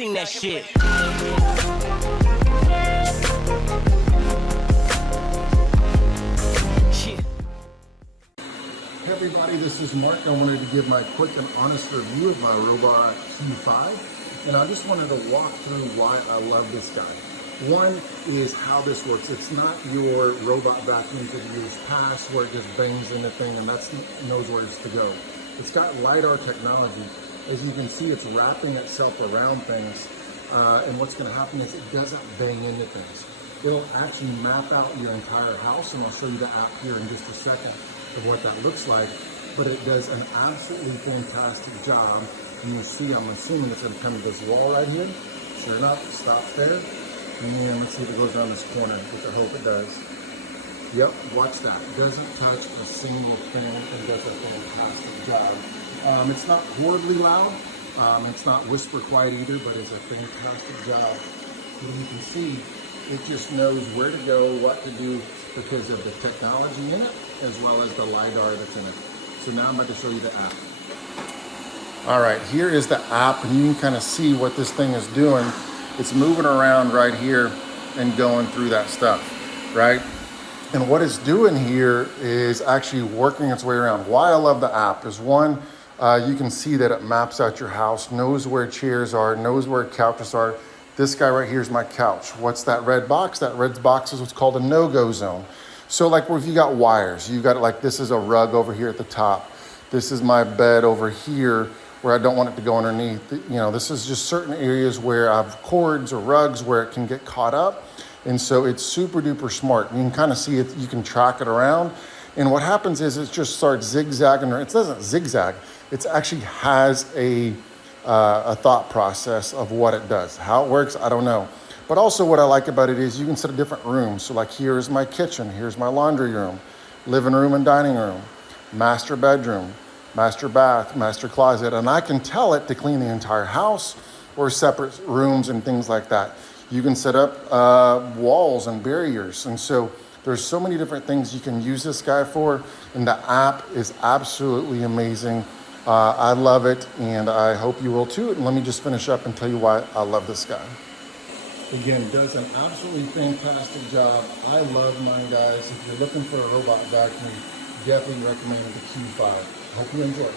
sing that shit. Hey everybody, this is Mark. I wanted to give my quick and honest review of my Roborock Q5, and I just wanted to walk through why I love this guy. One is how this works. It's not your robot vacuum that you use past where it just bangs in the thing and that knows where it's to go. It's got LiDAR technology. As you can see, it's wrapping itself around things, and what's going to happen is it doesn't bang into things. It'll actually map out your entire house, and I'll show you the app here in just a second of what that looks like, but it does an absolutely fantastic job. And you'll see, I'm assuming it's going to come to this wall right here. Sure enough, it stops there. And then let's see if it goes around this corner, which I hope it does. Yep, watch that. Doesn't touch a single thing and does a fantastic job. It's not horribly loud. It's not whisper quiet either, but it's a fantastic job. And you can see it just knows where to go, what to do because of the technology in it, as well as the LiDAR that's in it. So now I'm about to show you the app. All right, here is the app, and you can kind of see what this thing is doing. It's moving around right here and going through that stuff, right? And what it's doing here is actually working its way around. Why I love the app is one, you can see that it maps out your house, knows where chairs are, knows where couches are. This guy right here is my couch. What's that red box? That red box is what's called a no-go zone. So like if you got wires, you got it like this is a rug over here at the top. This is my bed over here where I don't want it to go underneath. You know, this is just certain areas where I have cords or rugs where it can get caught up. And so it's super duper smart. You can kind of see it, you can track it around. And what happens is it just starts zigzagging. It doesn't zigzag. It actually has a thought process of what it does. How it works, I don't know. But also what I like about it is you can set a different rooms. So like here's my kitchen, here's my laundry room, living room and dining room, master bedroom, master bath, master closet. And I can tell it to clean the entire house or separate rooms and things like that. You can set up walls and barriers. And so there's so many different things you can use this guy for. And the app is absolutely amazing. I love it, and I hope you will too. And let me just finish up and tell you why I love this guy. Again, does an absolutely fantastic job. I love mine, guys. If you're looking for a robot vacuum, definitely recommend the Q5. Hope you enjoy it.